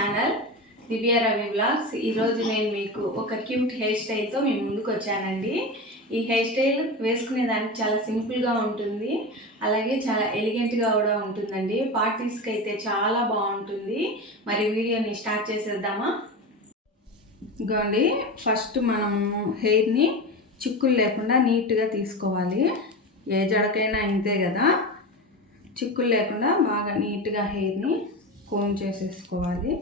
Channel దివ్య Ravi blogs. ఈరోజు నేను మీకు ఒక క్యూట్ హెయిర్ స్టైల్తో మీ ముందుకు వచ్చానండి. ఈ హెయిర్ స్టైల్ వేసుకునేదానికి చాలా సింపుల్గా ఉంటుంది, అలాగే చాలా ఎలిగెంట్గా కూడా ఉంటుందండి. పార్టీస్కి అయితే చాలా బాగుంటుంది. మరి వీడియోని స్టార్ట్ చేసేద్దామా? ఇదిగోండి, ఫస్ట్ మనం హెయిర్ని చిక్కులు లేకుండా నీట్గా తీసుకోవాలి. ఏ జడకైనా ఇంతే కదా, చిక్కులు లేకుండా బాగా నీట్గా హెయిర్ని కోమ్ చేసేసుకోవాలి.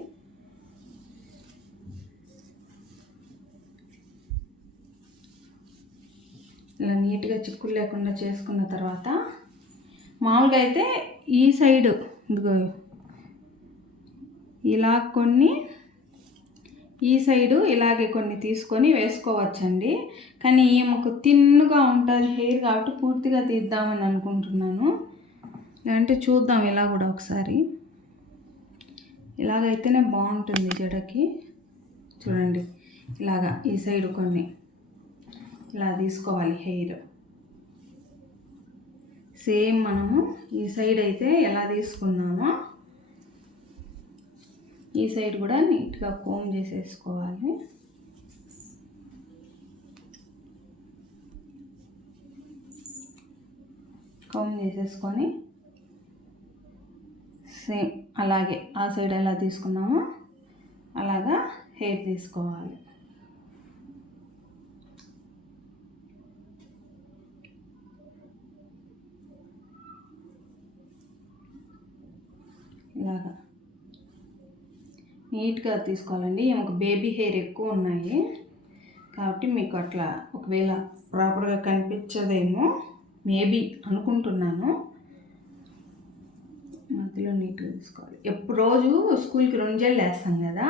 ఇలా నీట్గా చిక్కులు లేకుండా చేసుకున్న తర్వాత మామూలుగా అయితే ఈ సైడు ఇదిగో ఇలా కొన్ని, ఈ సైడు ఇలాగే కొన్ని తీసుకొని వేసుకోవచ్చండి. కానీ ఈమెకు తిన్నుగా ఉంటుంది హెయిర్ కాబట్టి పూర్తిగా తీద్దామని అనుకుంటున్నాను. లేదంటే చూద్దాం ఇలా కూడా ఒకసారి. ఇలాగైతేనే బాగుంటుంది జడకి. చూడండి, ఇలాగా ఈ సైడు కొన్ని ఇలా తీసుకోవాలి హెయిర్. సేమ్ మనము ఈ సైడ్ అయితే ఎలా తీసుకున్నామో ఈ సైడ్ కూడా నీట్గా కోమ్ చేసేసుకోవాలి. కోమ్ చేసేసుకొని సేమ్ అలాగే ఆ సైడ్ ఎలా తీసుకున్నామో అలాగా హెయిర్ తీసుకోవాలి. ఇలాగా నీట్గా తీసుకోవాలండి. ఒక బేబీ హెయిర్ ఎక్కువ ఉన్నాయి కాబట్టి మీకు అట్లా ఒకవేళ ప్రాపర్గా కనిపించదేమో మేబీ అనుకుంటున్నాను. మధ్యలో నీట్గా తీసుకోవాలి. ఎప్పుడు రోజు స్కూల్కి 2 జడలు వేస్తాం కదా,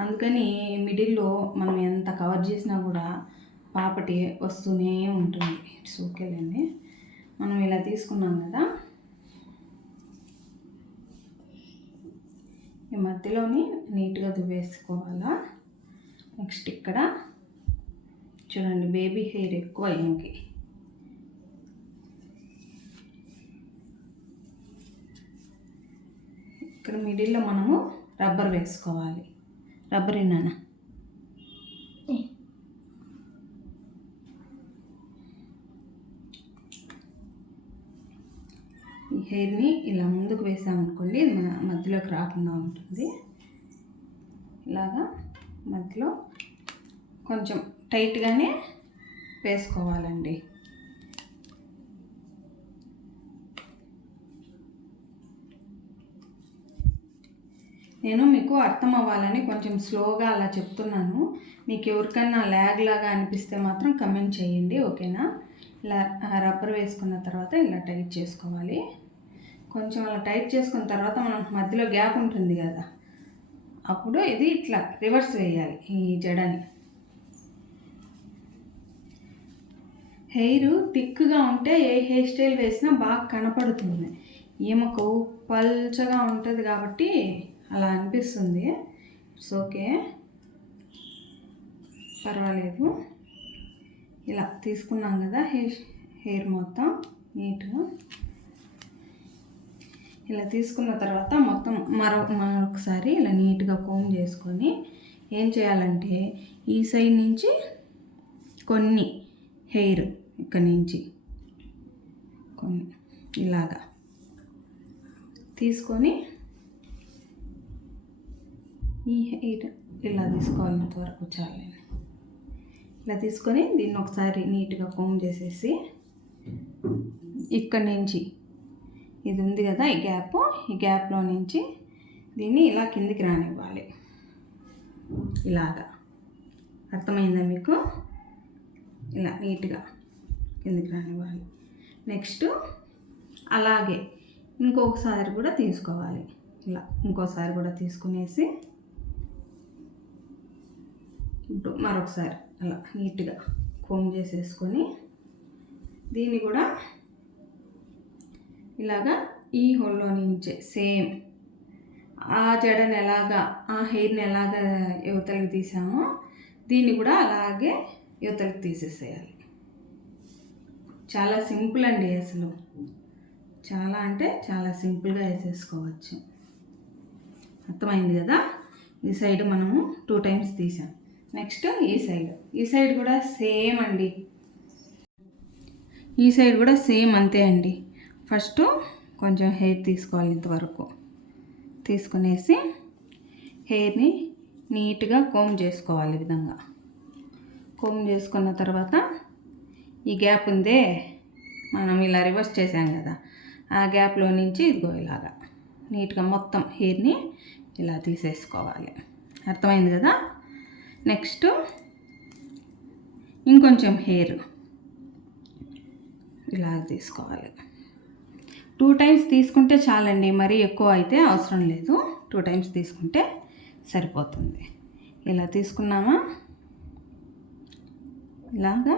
అందుకని మిడిల్లో మనం ఎంత కవర్ చేసినా కూడా పాపటి వస్తూనే ఉంటుంది. ఇట్స్ ఓకేలేండి. మనం ఇలా తీసుకున్నాం కదా, ఈ మధ్యలోని నీట్గా దువ్వేసుకోవాలా. నెక్స్ట్ ఇక్కడ చూడండి, బేబీ హెయిర్ ఎక్కువ ఇంకి. ఇక్కడ మిడిల్లో మనము రబ్బర్ వేసుకోవాలి. రబ్బర్ ఇన్నానా ఈ హెయిర్ని ఇలా ముందుకు వేసామనుకోండి, మన మధ్యలోకి రాకుండా ఉంటుంది. ఇలాగా మధ్యలో కొంచెం టైట్గానే వేసుకోవాలండి. నేను మీకు అర్థం అవ్వాలని కొంచెం స్లోగా అలా చెప్తున్నాను. మీకు ఎవరికైనా ల్యాగ్ లాగా అనిపిస్తే మాత్రం కమెంట్ చేయండి, ఓకేనా? ఇలా రబ్బర్ వేసుకున్న తర్వాత ఇలా టైట్ చేసుకోవాలి. కొంచెం అలా టైట్ చేసుకున్న తర్వాత మనం మధ్యలో గ్యాప్ ఉంటుంది కదా, అప్పుడు ఇది ఇట్లా రివర్స్ వేయాలి ఈ జడని. హెయిర్ థిక్గా ఉంటే ఏ హెయిర్ స్టైల్ వేసినా బాగా కనపడుతుంది. ఈమెకు పల్చగా ఉంటుంది కాబట్టి అలా అనిపిస్తుంది. ఇట్స్ ఓకే, పర్వాలేదు. ఇలా తీసుకున్నాం కదా హెయిర్ మొత్తం నీట్గా. ఇలా తీసుకున్న తర్వాత మొత్తం మరొకసారి ఇలా నీట్గా కోమ్ చేసుకొని ఏం చేయాలంటే ఈ సైడ్ నుంచి కొన్ని హెయిర్ ఇక్కడ నుంచి కొన్ని ఇలాగా తీసుకొని ఈ హెయిర్ ఇలా తీసుకోవాలంత వరకు చాలు. ఇలా తీసుకొని దీన్ని ఒకసారి నీట్గా కోమ్ చేసేసి ఇక్కడ నుంచి ఇది ఉంది కదా ఈ గ్యాప్లో నుంచి దీన్ని ఇలా కిందికి రానివ్వాలి. ఇలాగా అర్థమైందా మీకు? ఇలా నీట్గా కిందికి రానివ్వాలి. నెక్స్ట్ అలాగే ఇంకొకసారి కూడా తీసుకోవాలి. ఇలా ఇంకోసారి కూడా తీసుకునేసి ఇప్పుడు మరొకసారి అలా నీట్గా కోమ్ చేసేసుకొని దీన్ని కూడా ఇలాగా ఈ హోల్లో నుంచే సేమ్ ఆ జడని ఎలాగా ఆ హెయిర్ని ఎలాగా యువతలకి తీసామో దీన్ని కూడా అలాగే యువతలకి తీసేసేయాలి. చాలా సింపుల్ అండి, అసలు చాలా అంటే చాలా సింపుల్గా వేసేసుకోవచ్చు. అర్థమైంది కదా? ఈ సైడ్ మనము 2 టైమ్స్ తీసాం. నెక్స్ట్ ఈ సైడ్ కూడా సేమ్ అండి. ఈ సైడ్ కూడా సేమ్ అంతే అండి. ఫస్ట్ కొంచెం హెయిర్ తీసుకోవాలి, ఇంతవరకు తీసుకునేసి హెయిర్ని నీట్గా కోమ్ చేసుకోవాలి. ఈ విధంగా కోమ్ చేసుకున్న తర్వాత ఈ గ్యాప్ ఉందే, మనం ఇలా రివర్స్ చేసాం కదా, ఆ గ్యాప్లో నుంచి ఇదిగో ఇలాగా నీట్గా మొత్తం హెయిర్ని ఇలా తీసేసుకోవాలి. అర్థమైంది కదా. నెక్స్ట్ ఇంకొంచెం హెయిర్ ఇలా తీసుకోవాలి. 2 టైమ్స్ తీసుకుంటే చాలండి, మరీ ఎక్కువ అయితే అవసరం లేదు. 2 టైమ్స్ తీసుకుంటే సరిపోతుంది. ఇలా తీసుకున్నామా, ఇలాగా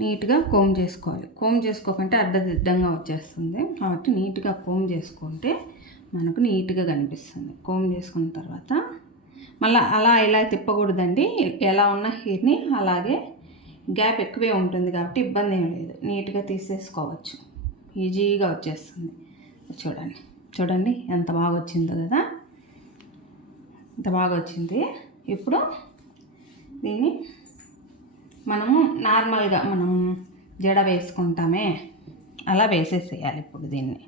నీట్గా కోమ్ చేసుకోవాలి. కోమ్ చేసుకోకుంటే అడ్డదిడ్డంగా వచ్చేస్తుంది, కాబట్టి నీట్గా కోమ్ చేసుకుంటే మనకు నీట్గా కనిపిస్తుంది. కోమ్ చేసుకున్న తర్వాత మళ్ళీ అలా ఇలా తిప్పకూడదండి. ఎలా ఉన్న హెయిర్ని అలాగే, గ్యాప్ ఎక్కువే ఉంటుంది కాబట్టి ఇబ్బంది ఏం లేదు, నీట్గా తీసేసుకోవచ్చు, ఈజీగా వచ్చేస్తుంది. చూడండి ఎంత బాగా వచ్చిందో కదా, ఎంత బాగా వచ్చింది. ఇప్పుడు దీన్ని మనము నార్మల్గా మనం జడ వేసుకుంటామే అలా వేసేసేయాలి. ఇప్పుడు దీన్ని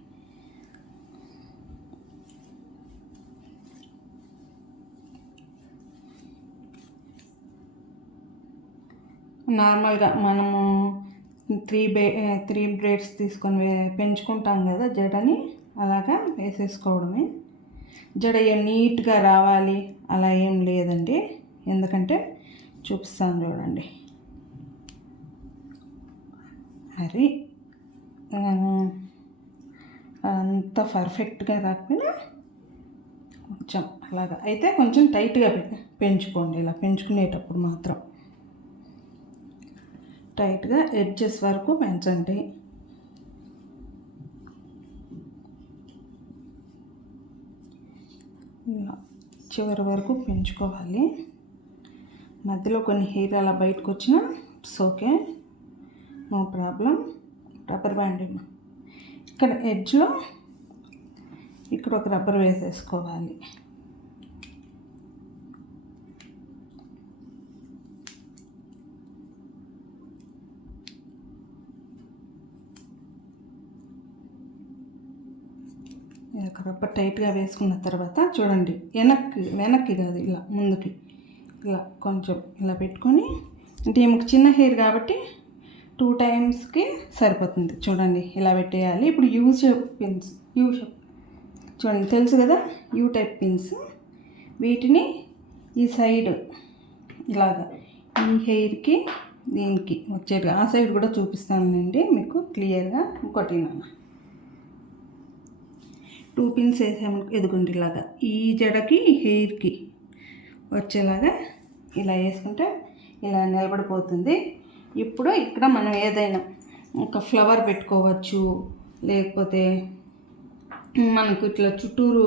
నార్మల్గా మనము 3 బ్రేడ్స్ తీసుకొని పెంచుకుంటాం కదా జడని, అలాగా వేసేసుకోవడమే. జడ నీట్గా రావాలి అలా ఏం లేదండి, ఎందుకంటే చూపిస్తాను చూడండి. మరి అంత పర్ఫెక్ట్గా రాకపోయినా కొంచెం అలాగా అయితే కొంచెం టైట్గా పెంచుకోండి. ఇలా పెంచుకునేటప్పుడు మాత్రం టైట్గా ఎడ్జెస్ వరకు పెంచండి. ఇలా చివరి వరకు పెంచుకోవాలి. మధ్యలో కొన్ని హెయిర్ అలా బయటకు వచ్చినా it's okay, no problem. Rubber band ఇక్కడ ఎడ్జ్లో ఇక్కడ ఒక రబ్బర్ వేసేసుకోవాలి. ఒక రబ్బర్ టైట్గా వేసుకున్న తర్వాత చూడండి, వెనక్కి కాదు, ఇలా ముందుకి ఇలా కొంచెం ఇలా పెట్టుకొని, అంటే ఈమెకు చిన్న హెయిర్ కాబట్టి 2 టైమ్స్కి సరిపోతుంది. చూడండి ఇలా పెట్టేయాలి. ఇప్పుడు యూ షేప్ పిన్స్, చూడండి తెలుసు కదా, యూ టైప్ పిన్స్, వీటిని ఈ సైడ్ ఇలాగా ఈ హెయిర్కి దీనికి వచ్చేట్టుగా, ఆ సైడ్ కూడా చూపిస్తానండి మీకు క్లియర్గా. ఇంకోటి 2 పిన్స్ వేసాము, ఎదుగుండి ఇలాగా ఈ జడకి హెయిర్కి వచ్చేలాగా ఇలా వేసుకుంటే ఇలా నిలబడిపోతుంది. ఇప్పుడు ఇక్కడ మనం ఏదైనా ఒక ఫ్లవర్ పెట్టుకోవచ్చు, లేకపోతే మనకు ఇట్లా చుట్టూరు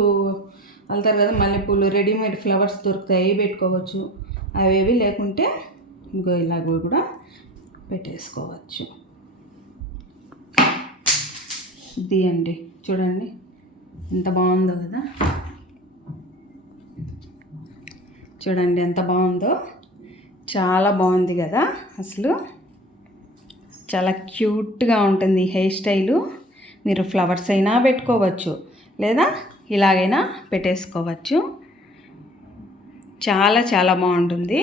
వెళ్తారు కదా మల్లెపూలు, రెడీమేడ్ ఫ్లవర్స్ దొరుకుతాయి, అవి పెట్టుకోవచ్చు. అవేవి లేకుంటే ఇంకో ఇలాగ కూడా పెట్టేసుకోవచ్చు. ఇది అండి చూడండి ఎంత బాగుందో కదా, చూడండి ఎంత బాగుందో, చాలా బాగుంది కదా. అసలు చాలా క్యూట్గా ఉంటుంది ఈ హెయిర్ స్టైలు. మీరు ఫ్లవర్స్ అయినా పెట్టుకోవచ్చు, లేదా ఇలాగైనా పెట్టేసుకోవచ్చు. చాలా చాలా బాగుంటుంది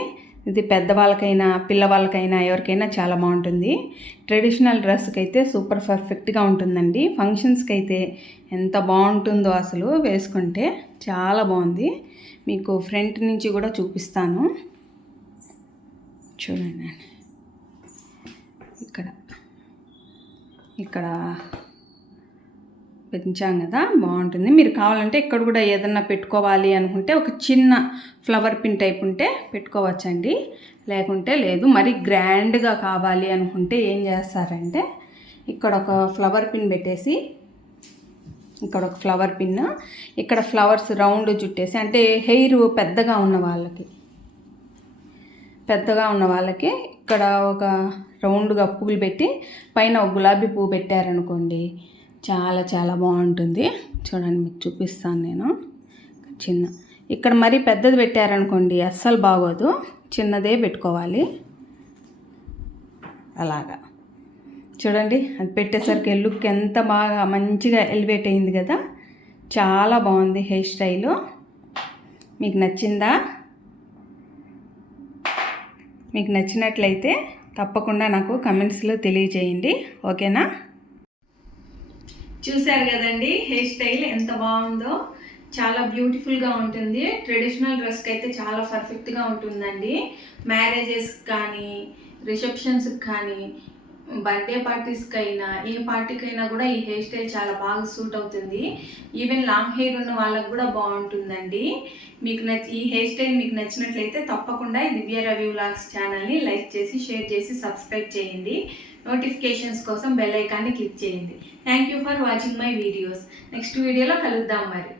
ఇది. పెద్దవాళ్ళకైనా పిల్లవాళ్ళకైనా ఎవరికైనా చాలా బాగుంటుంది. ట్రెడిషనల్ డ్రెస్కి అయితే సూపర్ పర్ఫెక్ట్గా ఉంటుందండి. ఫంక్షన్స్కి అయితే ఎంత బాగుంటుందో అసలు వేసుకుంటే, చాలా బాగుంది. మీకు ఫ్రంట్ నుంచి కూడా చూపిస్తాను చూడండి. ఇక్కడ పెంచాం కదా, బాగుంటుంది. మీరు కావాలంటే ఇక్కడ కూడా ఏదన్నా పెట్టుకోవాలి అనుకుంటే ఒక చిన్న ఫ్లవర్ పిన్ టైప్ ఉంటే పెట్టుకోవచ్చండి, లేకుంటే లేదు. మరి గ్రాండ్గా కావాలి అనుకుంటే ఏం చేస్తారంటే, ఇక్కడ ఒక ఫ్లవర్ పిన్ పెట్టేసి, ఇక్కడ ఒక ఫ్లవర్ పిన్, ఇక్కడ ఫ్లవర్స్ రౌండ్ చుట్టేసి, అంటే హెయిర్ పెద్దగా ఉన్న వాళ్ళకి ఇక్కడ ఒక రౌండ్గా పువ్వులు పెట్టి పైన ఒక గులాబీ పువ్వు పెట్టారనుకోండి, చాలా చాలా బాగుంటుంది. చూడండి మీకు చూపిస్తాను నేను. చిన్న ఇక్కడ మరీ పెద్దది పెట్టారనుకోండి అస్సలు బాగోదు, చిన్నదే పెట్టుకోవాలి. అలాగా చూడండి, అది పెట్టేసరికి లుక్ ఎంత బాగా మంచిగా ఎలివేట్ అయింది కదా. చాలా బాగుంది హెయిర్ స్టైలు. మీకు నచ్చిందా? మీకు నచ్చినట్లయితే తప్పకుండా నాకు కమెంట్స్లో తెలియజేయండి, ఓకేనా? చూశారు కదండి హెయిర్ స్టైల్ ఎంత బాగుందో. చాలా బ్యూటిఫుల్గా ఉంటుంది. ట్రెడిషనల్ డ్రెస్కి అయితే చాలా పర్ఫెక్ట్గా ఉంటుందండి. మ్యారేజెస్కి కానీ, రిసెప్షన్స్కి కానీ, బర్త్డే పార్టీస్కి అయినా, ఏ పార్టీకైనా కూడా ఈ హెయిర్ స్టైల్ చాలా బాగా సూట్ అవుతుంది. ఈవెన్ లాంగ్ హెయిర్ ఉన్న వాళ్ళకు కూడా బాగుంటుందండి. మీకు ఈ హెయిర్ స్టైల్ మీకు నచ్చినట్లయితే తప్పకుండా దివ్య రవి వ్లాగ్స్ ఛానల్ని లైక్ చేసి, షేర్ చేసి, సబ్స్క్రైబ్ చేయండి. నోటిఫికేషన్స్ కోసం బెల్ ఐకాన్ని క్లిక్ చేయండి. Thank you for watching my videos. Next వీడియోలో కలుద్దాం మరి.